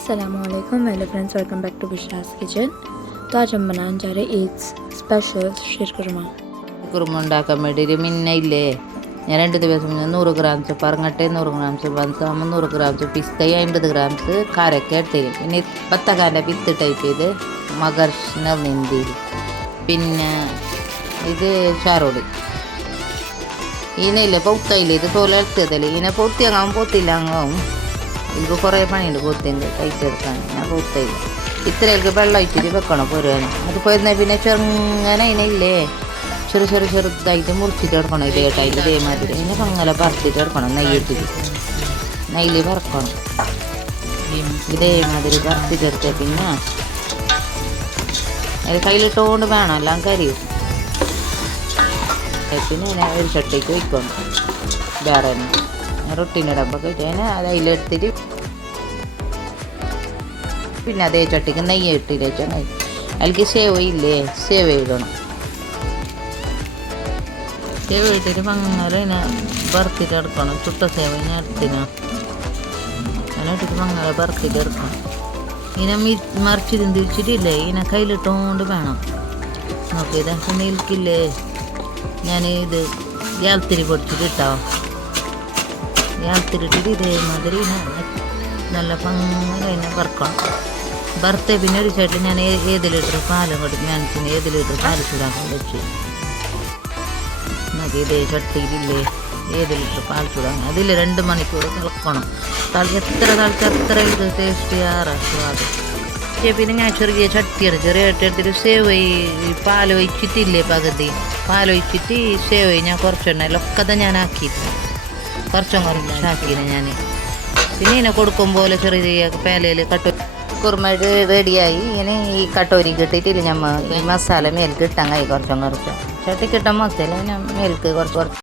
Assalamualaikum, hello friends, welcome back to Bishra's Kitchen. तो आज हम बनाने जा रहे हैं ईद स्पेशल शीरकुरमा. കുറുമ ഉണ്ടാക്കാൻ വേണ്ടിയിട്ട് മിന്നയില്ലേ ഞാൻ 2 ദിവസം മുന്നേ 100 ഗ്രാംസ് പറങ്ങട്ടെ 100 ഗ്രാംസ് ബദാം 300 ഗ്രാംസ് പിസ്ത 50 ഗ്രാംസ് കാരക്ക എടുത്തിരും പിന്നെ ബത്തക്കാൻ്റെ വിത്ത് ടൈപ്പ് ചെയ്ത് മഗർഷ്ണ നീന്തി പിന്നെ ഇത് ഷാറോടി ഈനയില്ലേ പൊത്തയില്ല ഇത് തോലെ എടുത്തതല്ലേ ഈനെ പൊത്തിയാങ്ങാവും പൊത്തില്ല അങ്ങാവും ഇത് കുറേ പണിയുണ്ട് പൊത്തിൻ്റെ കഴിച്ചെടുക്കാൻ ഞാൻ പൊത്തയില്ല ഇത്രയൊക്കെ വെള്ളം ഒഴിച്ചിട്ട് വെക്കണം പൊരുവാൻ അത് പോയിരുന്നാൽ പിന്നെ ചെറുങ്ങനെ ഇതിനില്ലേ ചെറുതായിട്ട് മുറിച്ചിട്ട് എടുക്കണം ഇതേട്ടായിട്ട് ഇതേമാതിരി ഇതിനെ പങ്ങനെ പറത്തിട്ട് എടുക്കണം നെയ്യിട്ടിട്ട് നെയ്യിൽ വറക്കണം ഇതേമാതിരി പറത്തിട്ടെടുത്ത് പിന്നെ അത് കയ്യിലിട്ടുകൊണ്ട് വേണം എല്ലാം കരിയും പിന്നെ ഞാൻ ഒരു ചട്ടിക്ക് വയ്ക്കണം വേറെ റൊട്ടീനിടുമ്പോൾ കഴിഞ്ഞാൽ അത് അതിലെടുത്തിട്ട് പിന്നെ അതേ ചട്ടിക്ക് നെയ്യ് ഇട്ടിട്ട് വെച്ചാൽ അതിലേക്ക് സേവ് ഇല്ലേ സേവ് ഇടണം സേവ് ഇട്ടിട്ട് മങ്ങല ഇതിനെ വറുത്തിട്ട് എടുക്കണം ചുട്ട സേവ് ഞാൻ എടുത്തിനാ അങ്ങനെ ഇട്ടിട്ട് മങ്ങല വറുത്തിട്ട് എടുക്കണം ഇതിനെ മറിച്ച് തിരിച്ചിട്ടില്ലേ ഇതിനെ കയ്യിലിട്ടുകൊണ്ട് വേണം നോക്കിയത് നെൽക്കില്ലേ ഞാൻ ഇത് യാത്തിരി പൊടിച്ചിട്ട് ഇട്ടോ യാത്തിരിട്ടിട്ട് ഇതേമാതിരി നല്ല പങ്ങനെ അതിനെ വറുക്കണം വറുത്ത് പിന്നെ ഒരു ചേട്ടൻ ഞാൻ 7 ലിറ്റർ പാലും കൊടുക്കും ഞാൻ പിന്നെ 7 ലിറ്റർ പാൽ ചൂടാക്കാൻ വെച്ചു നോക്കി ഇതേ ചട്ടിയിലില്ലേ 7 ലിറ്റർ പാൽ ചൂടാക്കാൻ അതിൽ 2 മണിക്കൂർ തിളക്കണം എത്ര തളിച്ച് അത്ര ഇത് ടേസ്റ്റ് സ്വാദ് പിന്നെ ഞാൻ ചെറിയ ചട്ടിയാണ് ചെറിയ ചട്ടി എടുത്തിട്ട് സേവ് ഈ പാലൊഴിച്ചിട്ടില്ലേ പകുതി പാലൊഴിച്ചിട്ട് സേവ് ഞാൻ കുറച്ചെണ്ണയിലൊക്കെ ഞാൻ ആക്കിയിട്ട് കുറച്ചാക്കിന് ഞാൻ പിന്നെ ഇതിനെ കൊടുക്കുമ്പോൾ ചെറിയ പേലയിൽ കുറുമ റെഡിയായി ഇങ്ങനെ ഈ കട്ടോരിക്ക് ഇട്ടിട്ടില്ല ഞമ്മ ഈ മസാല മേൽക്ക് ഇട്ടാൽ കുറച്ചും ചട്ടി കിട്ടാൻ മൊത്തം മേൽക്ക് കുറച്ച്